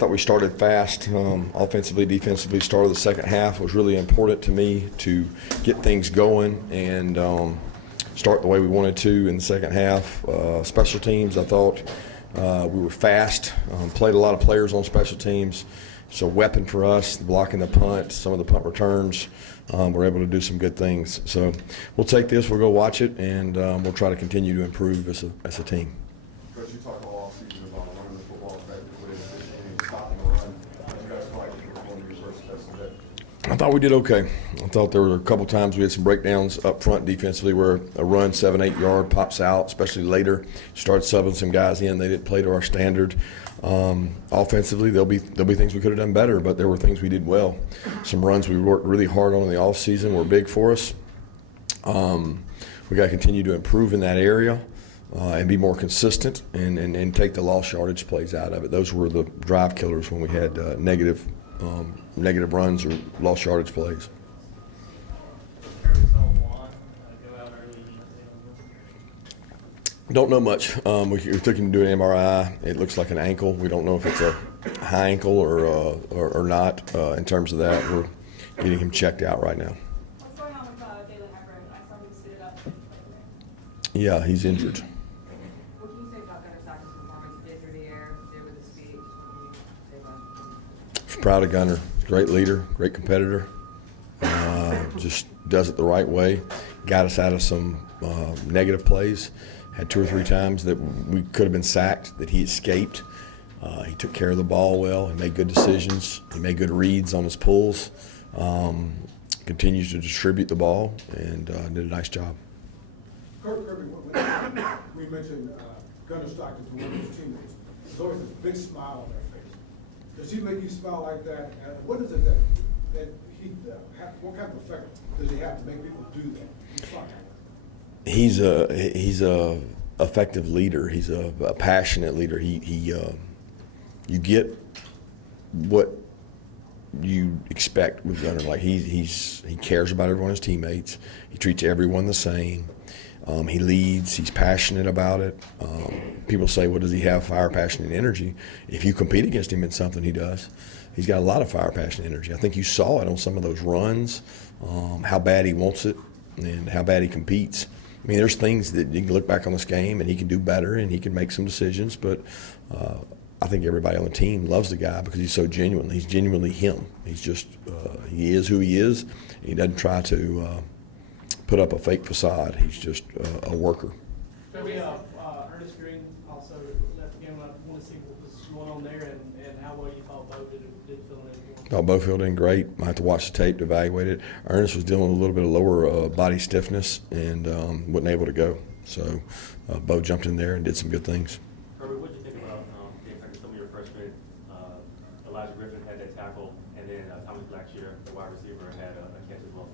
thought we started fast, offensively, defensively. Start of the second half was really important to me to get things going and start the way we wanted to in the second half. Special teams, I thought we were fast, played a lot of players on special teams. It's a weapon for us, blocking the punt, some of the punt returns. We're able to do some good things. So we'll take this, we'll go watch it, and we'll try to continue to improve as a team. Coach, you talked all season about running the football effectively and stopping the run. You guys feel like you performed your first test today? I thought we did okay. I thought there were a couple times we had some breakdowns up front defensively where a run 7-8 yard pops out, especially later. Start subbing some guys in. They didn't play to our standard. Offensively, there'll be things we could have done better, but there were things we did well. Some runs we worked really hard on in the offseason were big for us. We got to continue to improve in that area and be more consistent and take the lost yardage plays out of it. Those were the drive killers when we had negative runs or lost yardage plays. Don't know much. We took him to do an MRI. It looks like an ankle. We don't know if it's a high ankle or not. In terms of that, we're getting him checked out right now. What's going on with Railen? I saw him suited up. Yeah, he's injured. What can you say about Stockton's performance? He did through the air, did with his feet. What can you say about him? Proud of Gunner. Great leader, great competitor. Just does it the right way. Got us out of some negative plays. Had 2 or 3 times that we could have been sacked, that he escaped. He took care of the ball well. He made good decisions. He made good reads on his pulls. Continues to distribute the ball and did a nice job. Kirby, we mentioned Gunner Stockton to one of his teammates. There's always a big smile on their face. Does he make you smile like that? And what is it that he what kind of effect does he have to make people do that? He's a effective leader. He's a passionate leader. You get what you expect with Gunner. Like he cares about everyone, his teammates. He treats everyone the same. He leads. He's passionate about it. People say, "Well, does he have fire, passion, and energy?" If you compete against him in something, he does. He's got a lot of fire, passion, and energy. I think you saw it on some of those runs, how bad he wants it and how bad he competes. I mean, there's things that you can look back on this game and he can do better and he can make some decisions, but I think everybody on the team loves the guy because he's so genuine. He's genuinely him. He's just, he is who he is. He doesn't try to put up a fake facade. He's just a worker. Ernest Green also left the game. I want to see what was going on there and how well you thought Bo did fill in. Thought Bo filled in great. I have to watch the tape to evaluate it. Ernest was dealing with a little bit of lower body stiffness and wasn't able to go. So Bo jumped in there and did some good things. Kirby, what did you think about some of your freshmen? Elijah Griffin had that tackle, and then Thomas Blackshear, the wide receiver, had a catch as well.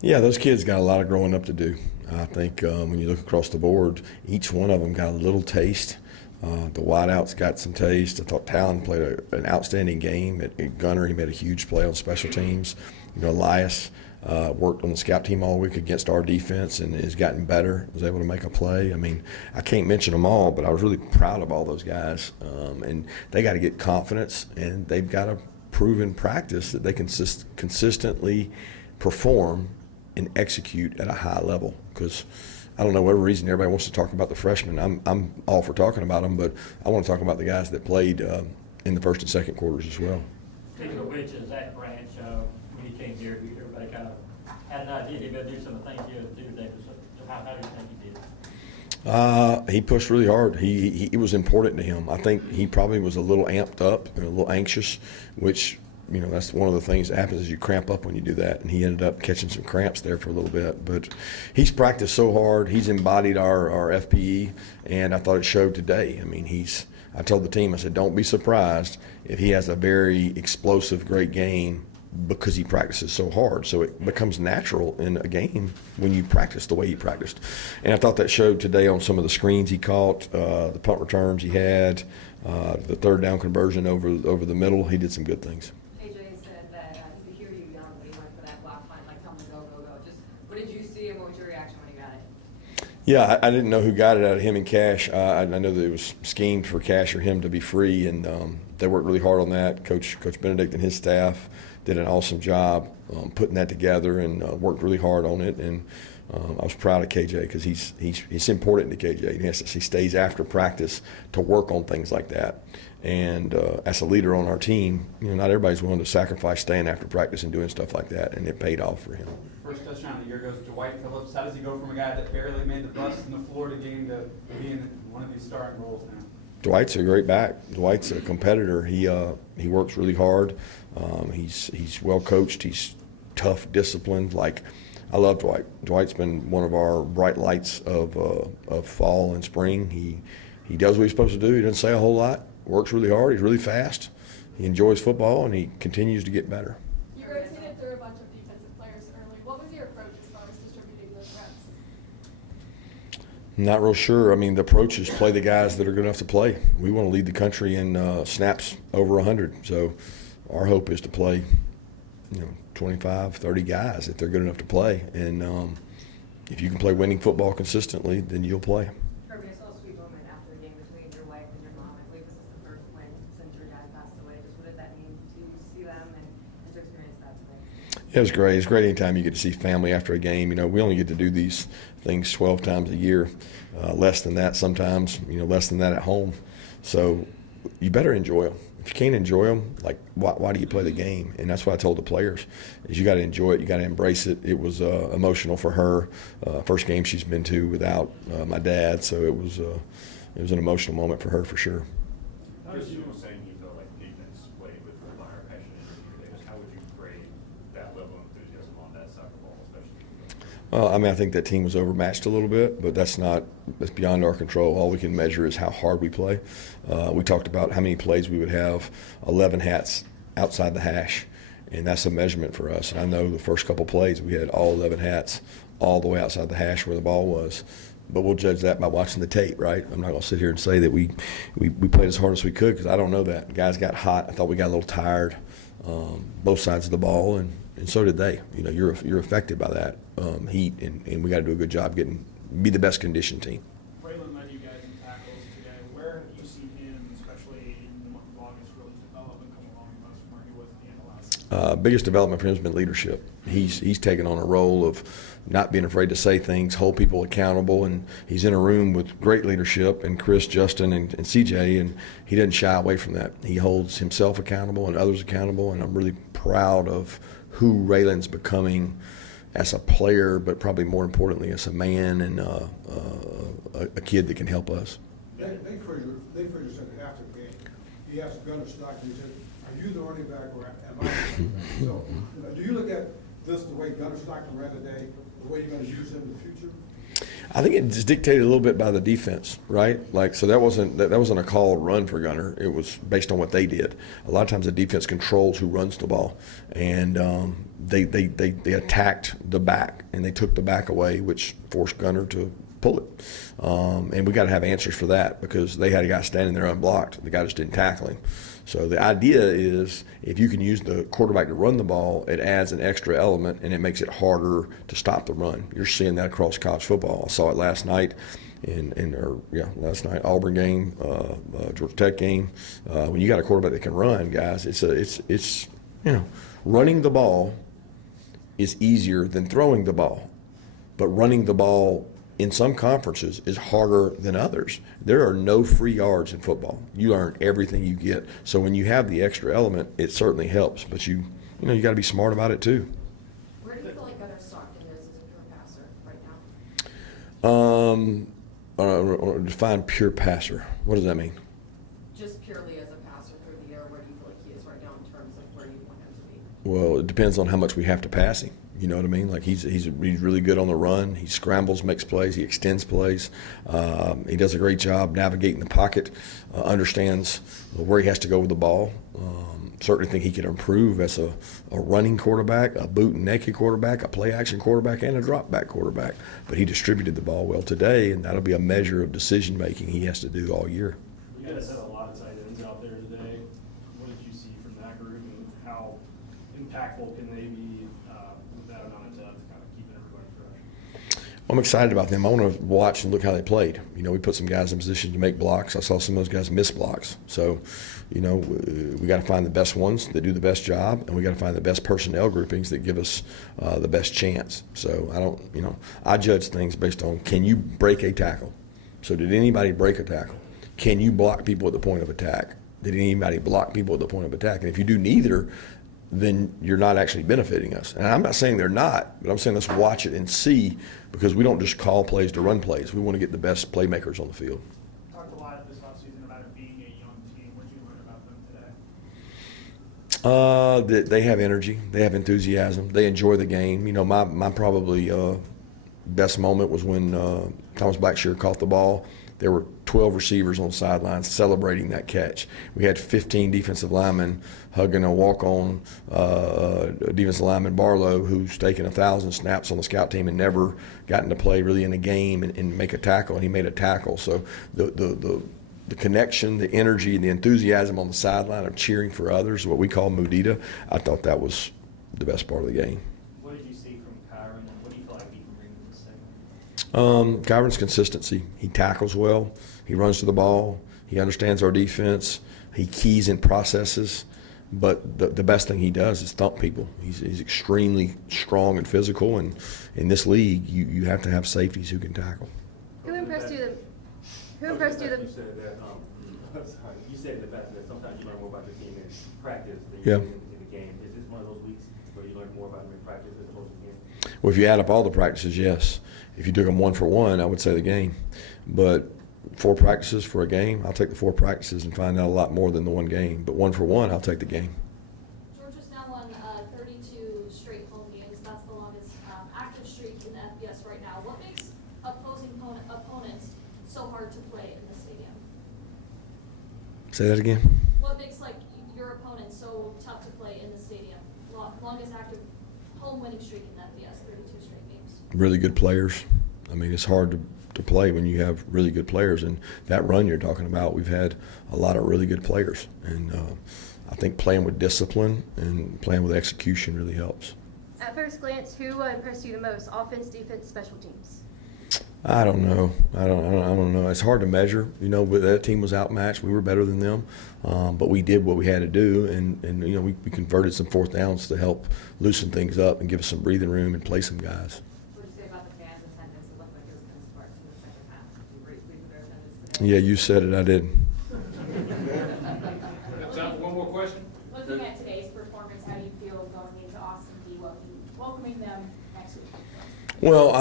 Yeah, those kids got a lot of growing up to do. I think when you look across the board, each one of them got a little taste. The wideouts got some taste. I thought Talon played an outstanding game. At Gunner, he made a huge play on special teams. Elias worked on the scout team all week against our defense and has gotten better, was able to make a play. I mean, I can't mention them all, but I was really proud of all those guys. And they got to get confidence, and they've got to prove in practice that they can consistently perform and execute at a high level. Because I don't know whatever reason everybody wants to talk about the freshmen. I'm all for talking about them, but I want to talk about the guys that played in the first and second quarters as well. Speaking of which, is that branch when he came here, everybody kind of had an idea he would do some of the things he would do today. So how do you think he did? He pushed really hard. It was important to him. I think he probably was a little amped up and a little anxious, which that's one of the things that happens is you cramp up when you do that, and he ended up catching some cramps there for a little bit. But he's practiced so hard. He's embodied our FPE, and I thought it showed today. I mean, I told the team, I said, don't be surprised if he has a very explosive, great game because he practices so hard. So it becomes natural in a game when you practice the way he practiced. And I thought that showed today on some of the screens he caught, the punt returns he had, the third down conversion over the middle. He did some good things. Said that he could hear you yelling when he went for that block punt, like tell him to go, go, go. Just what did you see and what was your reaction when you got it? Yeah, I didn't know who got it out of him and Cash. I know that it was schemed for Cash or him to be free, and They worked really hard on that. Coach Benedict and his staff did an awesome job putting that together and worked really hard on it. And I was proud of KJ because he's important to KJ. He stays after practice to work on things like that. And as a leader on our team, not everybody's willing to sacrifice staying after practice and doing stuff like that, and it paid off for him. First touchdown of the year goes to Dwight Phillips. How does he go from a guy that barely made the bus in the Florida game to being one of these starting roles now? Dwight's a great back. Dwight's a competitor. He works really hard. He's well coached. He's tough, disciplined. I love Dwight. Dwight's been one of our bright lights of fall and spring. He does what he's supposed to do. He doesn't say a whole lot. Works really hard. He's really fast. He enjoys football, and he continues to get better. You rotated through a bunch of defensive players early. What was your approach as far as distributing those reps? Not real sure. I mean, the approach is play the guys that are good enough to play. We want to lead the country in snaps over 100. So our hope is to play, 25, 30 guys if they're good enough to play. And if you can play winning football consistently, then you'll play. Kirby, I saw a sweet moment after the game between your wife and your mom. I believe this is the first win since your dad passed away. Just what did that mean to see them and to experience that today? It was great. It's great anytime you get to see family after a game. We only get to do these things 12 times a year, less than that sometimes, less than that at home. So you better enjoy them. If you can't enjoy them, why do you play the game? And that's what I told the players, is you got to enjoy it. You got to embrace it. It was emotional for her. First game she's been to without my dad, so it was an emotional moment for her for sure. Chris, you were saying you felt like defense played with a lot of passion and energy. How would you grade that level of enthusiasm on that side of the ball, especially? Well, I think that team was overmatched a little bit, but that's beyond our control. All we can measure is how hard we play. We talked about how many plays we would have, 11 hats outside the hash, and that's a measurement for us. And I know the first couple plays we had all 11 hats all the way outside the hash where the ball was. But we'll judge that by watching the tape, right? I'm not going to sit here and say that we played as hard as we could because I don't know that. The guys got hot. I thought we got a little tired, both sides of the ball, and so did they. You're affected by that heat, and we got to do a good job be the best conditioned team. Railen led you guys in tackles today. Where have you seen him, especially in the month of August, really develop and come along most from where he was at the end of last? Biggest development for him has been leadership. He's taken on a role of not being afraid to say things, hold people accountable, and he's in a room with great leadership and Chris, Justin, and CJ, and he doesn't shy away from that. He holds himself accountable and others accountable, and I'm really proud of who Railen's becoming as a player, but probably more importantly as a man and a kid that can help us. Nate Frazier said after the game, he asked Gunner Stockton, he said, "Are you the running back or am I the running back?" So do you look at this the way Gunner Stockton ran today, the way you're going to use him in the future? I think it just dictated a little bit by the defense, right? So that wasn't a called run for Gunner. It was based on what they did. A lot of times the defense controls who runs the ball, and they attacked the back and they took the back away, which forced Gunner to pull it. And we got to have answers for that because they had a guy standing there unblocked. The guy just didn't tackle him. So the idea is if you can use the quarterback to run the ball, it adds an extra element and it makes it harder to stop the run. You're seeing that across college football. I saw it last night last night Auburn game, Georgia Tech game. When you got a quarterback that can run, guys, it's running the ball is easier than throwing the ball, but running the ball in some conferences is harder than others. There are no free yards in football. You earn everything you get. So when you have the extra element, it certainly helps. But you got to be smart about it too. Where do you feel like Gunner Stockton is as a pure passer right now? Define pure passer. What does that mean? Just purely as a passer through the air, where do you feel like he is right now in terms of where you want him to be? Well, it depends on how much we have to pass him. You know what I mean? Like he's really good on the run. He scrambles, makes plays, he extends plays. He does a great job navigating the pocket, understands where he has to go with the ball. Certainly think he can improve as a running quarterback, a boot and naked quarterback, a play action quarterback, and a drop back quarterback. But he distributed the ball well today, and that'll be a measure of decision making he has to do all year. You guys had a lot of tight ends out there today. What did you see from that group, and how impactful can they be with that amount of depth, kind of keeping everybody fresh? I'm excited about them. I want to watch and look how they played. You know, we put some guys in position to make blocks. I saw some of those guys miss blocks. So, you know, we got to find the best ones that do the best job, and we got to find the best personnel groupings that give us the best chance. So I judge things based on, can you break a tackle? So did anybody break a tackle? Can you block people at the point of attack? Did anybody block people at the point of attack? And if you do neither, then you're not actually benefiting us. And I'm not saying they're not, but I'm saying let's watch it and see, because we don't just call plays to run plays. We want to get the best playmakers on the field. Talked a lot this offseason about it being a young team. What did you learn about them today? They have energy. They have enthusiasm. They enjoy the game. You know, my probably best moment was when Thomas Blackshear caught the ball. There were 12 receivers on the sidelines celebrating that catch. We had 15 defensive linemen hugging a walk-on defensive lineman, Barlow, who's taken 1,000 snaps on the scout team and never gotten to play really in a game and make a tackle, and he made a tackle. So the connection, the energy, and the enthusiasm on the sideline of cheering for others, what we call Mudita, I thought that was the best part of the game. What did you see from Kyron, and what do you feel like he can bring to the segment? Kyron's consistency. He tackles well. He runs to the ball. He understands our defense. He keys in processes. But the best thing he does is thump people. He's extremely strong and physical. And in this league, you have to have safeties who can tackle. Who impressed you the You said that. You said in the past that sometimes you learn more about your team in practice than you do in the game. Is this one of those weeks where you learn more about them in practice as opposed to game? Well, if you add up all the practices, yes. If you took them one for one, I would say the game. But 4 practices for a game, I'll take the 4 practices and find out a lot more than the one game. But one for one, I'll take the game. Georgia's now won 32 straight home games. That's the longest active streak in the FBS right now. What makes opposing opponents so hard to play in the stadium? Say that again. What makes your opponent so tough to play in the stadium? Longest active home winning streak in the FBS, 32 straight games. Really good players. I mean, it's hard to play when you have really good players. And that run you're talking about, we've had a lot of really good players. And I think playing with discipline and playing with execution really helps. At first glance, who impressed you the most? Offense, defense, special teams? I don't know. I don't know. It's hard to measure. You know, but that team was outmatched. We were better than them, but we did what we had to do, and you know, we converted some 4th downs to help loosen things up and give us some breathing room and play some guys. What did you say about the fans' attendance? It looked like it was going to spark in the second half. Did you agree with their attendance today? Yeah, you said it. I did. Got time for one more question? Looking at today's performance, how do you feel going into Austin D, welcoming them next week? Well,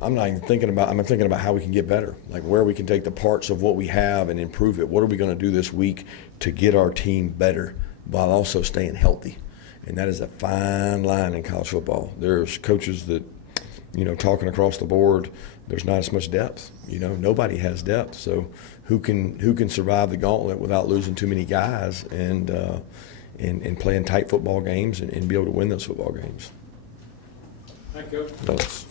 I'm not even thinking about. I'm thinking about how we can get better, like where we can take the parts of what we have and improve it. What are we going to do this week to get our team better while also staying healthy? And that is a fine line in college football. There's coaches that, you know, talking across the board, there's not as much depth. You know, nobody has depth. So who can survive the gauntlet without losing too many guys and playing tight football games and be able to win those football games? Thank you, Coach. Thanks.